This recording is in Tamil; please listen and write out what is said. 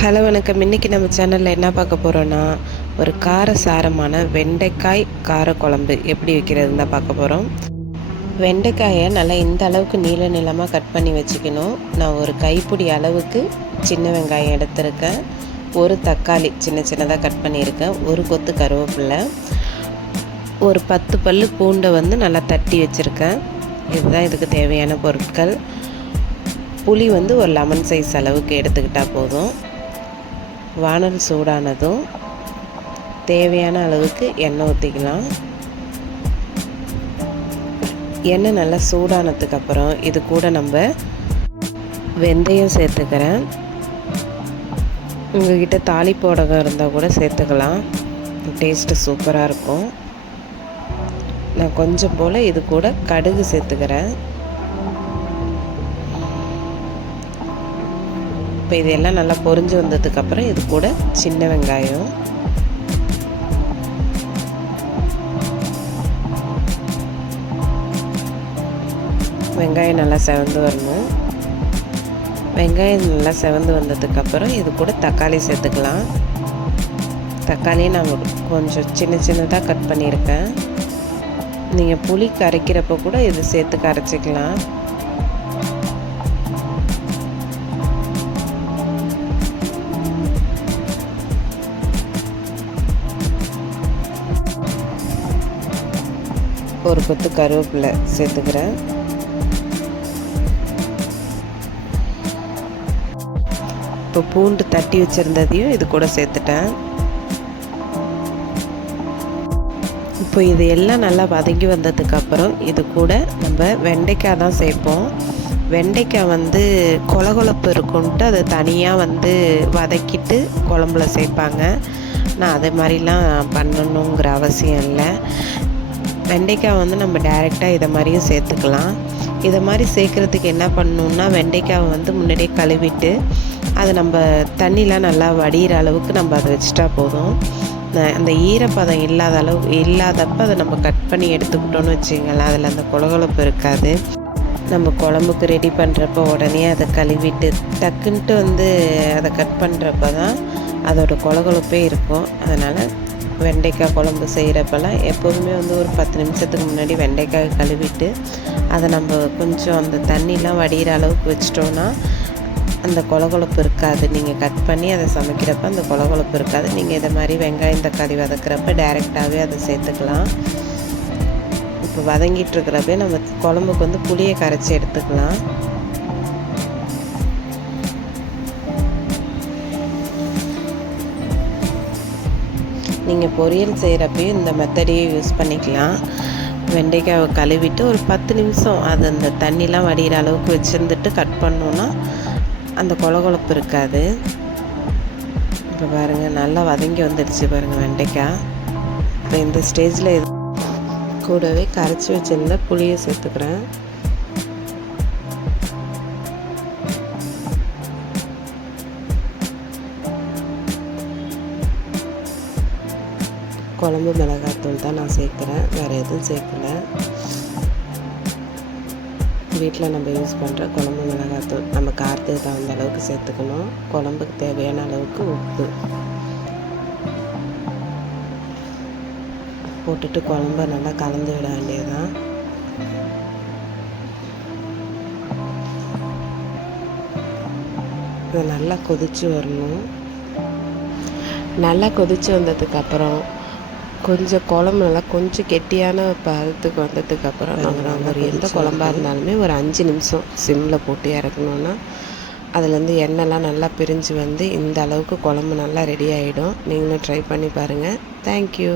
ஹலோ வணக்கம். இன்றைக்கி நம்ம சேனலில் என்ன பார்க்க போகிறோன்னா, ஒரு காரசாரமான வெண்டைக்காய் காரக்குழம்பு எப்படி வைக்கிறதுன்னு தான் பார்க்க போகிறோம். வெண்டைக்காயை நல்லா இந்த அளவுக்கு நீள நீளமாக கட் பண்ணி வச்சுக்கணும். நான் ஒரு கைப்பிடி அளவுக்கு சின்ன வெங்காயம் எடுத்திருக்கேன். ஒரு தக்காளி சின்ன சின்னதாக கட் பண்ணியிருக்கேன். ஒரு கொத்து கருவேப்பிலை, ஒரு 10 பல்லு பூண்டை நல்லா தட்டி வச்சுருக்கேன். இதுதான் இதுக்கு தேவையான பொருட்கள். புளி ஒரு லெமன் சைஸ் அளவுக்கு எடுத்துக்கிட்டால் போதும். வானல் சூடானதும் தேவையான அளவுக்கு எண்ணெய் ஊற்றிக்கலாம். எண்ணெய் நல்லா சூடானதுக்கப்புறம் இது கூட நம்ம வெந்தயம் சேர்த்துக்கிறேன். உங்கள்கிட்ட தாளிப்போடகம் இருந்தால் கூட சேர்த்துக்கலாம். டேஸ்ட்டு சூப்பராக இருக்கும். நான் கொஞ்சம் போல் இது கூட கடுகு சேர்த்துக்கிறேன். இப்போ இதெல்லாம் நல்லா பொரிஞ்சு வந்ததுக்கப்புறம் இது கூட சின்ன வெங்காயம், வெங்காயம் நல்லா செவந்து வரணும். வெங்காயம் நல்லா செவந்து வந்ததுக்கப்புறம் இது கூட தக்காளி சேர்த்துக்கலாம். தக்காளியை நான் கொஞ்சம் சின்ன சின்னதாக கட் பண்ணியிருக்கேன். நீங்கள் புளி கரைக்கிறப்போ கூட இது சேர்த்து கரைச்சிக்கலாம். ஒரு கொத்து கருவேப்பிலை சேர்த்துக்கிறேன். இப்போ பூண்டு தட்டி வச்சுருந்ததையும் இது கூட சேர்த்துட்டேன். இப்போ இது எல்லாம் நல்லா வதங்கி வந்ததுக்கப்புறம் இது கூட நம்ம வெண்டைக்காய் தான் சேர்ப்போம். வெண்டைக்காய் கொலகொலப்பு இருக்குன்ட்டு அதை தனியாக வதக்கிட்டு குழம்புல சேர்ப்பாங்க. நான் அதே மாதிரிலாம் பண்ணணுங்கிற அவசியம் இல்லை. வெண்டைக்காய் நம்ம டைரெக்டாக இதை மாதிரியும் சேர்த்துக்கலாம். இதை மாதிரி சேர்க்குறதுக்கு என்ன பண்ணணுன்னா, வெண்டைக்காவை முன்னாடியே கழுவிட்டு அதை நம்ம தண்ணிலாம் நல்லா வடிகிற அளவுக்கு நம்ம அதை வச்சுட்டா போதும். அந்த ஈரப்பதம் இல்லாதப்போ அதை நம்ம கட் பண்ணி எடுத்துக்கிட்டோன்னு வச்சுங்களேன், அதில் அந்த கொலகொலப்பு இருக்காது. நம்ம குழம்புக்கு ரெடி பண்ணுறப்போ உடனே அதை கழுவிட்டு டக்குன்ட்டு அதை கட் பண்ணுறப்ப தான் அதோட கொலகொலப்பே இருக்கும். அதனால் வெண்டைக்காய் குழம்பு செய்கிறப்பெல்லாம் எப்போதுமே ஒரு 10 நிமிஷத்துக்கு முன்னாடி வெண்டைக்காய் கழுவிட்டு அதை நம்ம கொஞ்சம் அந்த தண்ணிலாம் வடிகிற அளவுக்கு வச்சிட்டோன்னா அந்த கொலகொலப்பு இருக்காது. நீங்கள் கட் பண்ணி அதை சமைக்கிறப்ப அந்த கொலகொலப்பு இருக்காது. நீங்கள் இதை மாதிரி வெங்காயம் தக்காளி வதக்கிறப்ப டைரெக்டாகவே அதை சேர்த்துக்கலாம். இப்போ வதங்கிட்டுருக்கிறப்பே நம்ம குழம்புக்கு புளியை கரைச்சி எடுத்துக்கலாம். நீங்கள் பொரியல் செய்கிறப்பையும் இந்த மெத்தடையே யூஸ் பண்ணிக்கலாம். வெண்டைக்காவை கழுவிட்டு ஒரு 10 நிமிஷம் அது அந்த தண்ணிலாம் வடிகிற அளவுக்கு வச்சுருந்துட்டு கட் பண்ணோன்னா அந்த கொலகொலப்பு இருக்காது. இப்போ பாருங்கள் நல்லா வதங்கி வந்துடுச்சு பாருங்கள் வெண்டைக்காய். இப்போ இந்த ஸ்டேஜில் இது கூடவே கரைச்சி வச்சுருந்த புளியை சேர்த்துக்கிறேன். குழம்பு மிளகாத்தூள் தான் நான் சேர்க்குறேன், வேறு எதுவும் சேர்க்கலை. வீட்டில் நம்ம யூஸ் பண்ணுற குழம்பு மிளகாத்தூள் நம்ம காரத்துக்கு தகுந்த அளவுக்கு சேர்த்துக்கணும். குழம்புக்கு தேவையான அளவுக்கு உப்பு போட்டுட்டு குழம்ப நல்லா கலந்து விட வேண்டியதுதான். இது நல்லா கொதித்து வரணும். நல்லா கொதித்து வந்ததுக்கப்புறம் கொஞ்சம் குழம்பு நல்லா கொஞ்சம் கெட்டியான பதத்துக்கு வந்ததுக்கப்புறம் நம்ம எந்த குழம்பாக இருந்தாலுமே ஒரு 5 நிமிஷம் சிம்மில் போட்டு இறக்கணுன்னா அதுலேருந்து எண்ணெய்லாம் நல்லா பிரிஞ்சு இந்த அளவுக்கு குழம்பு நல்லா ரெடி ஆகிடும். நீங்களும் ட்ரை பண்ணி பாருங்கள். தேங்க்யூ.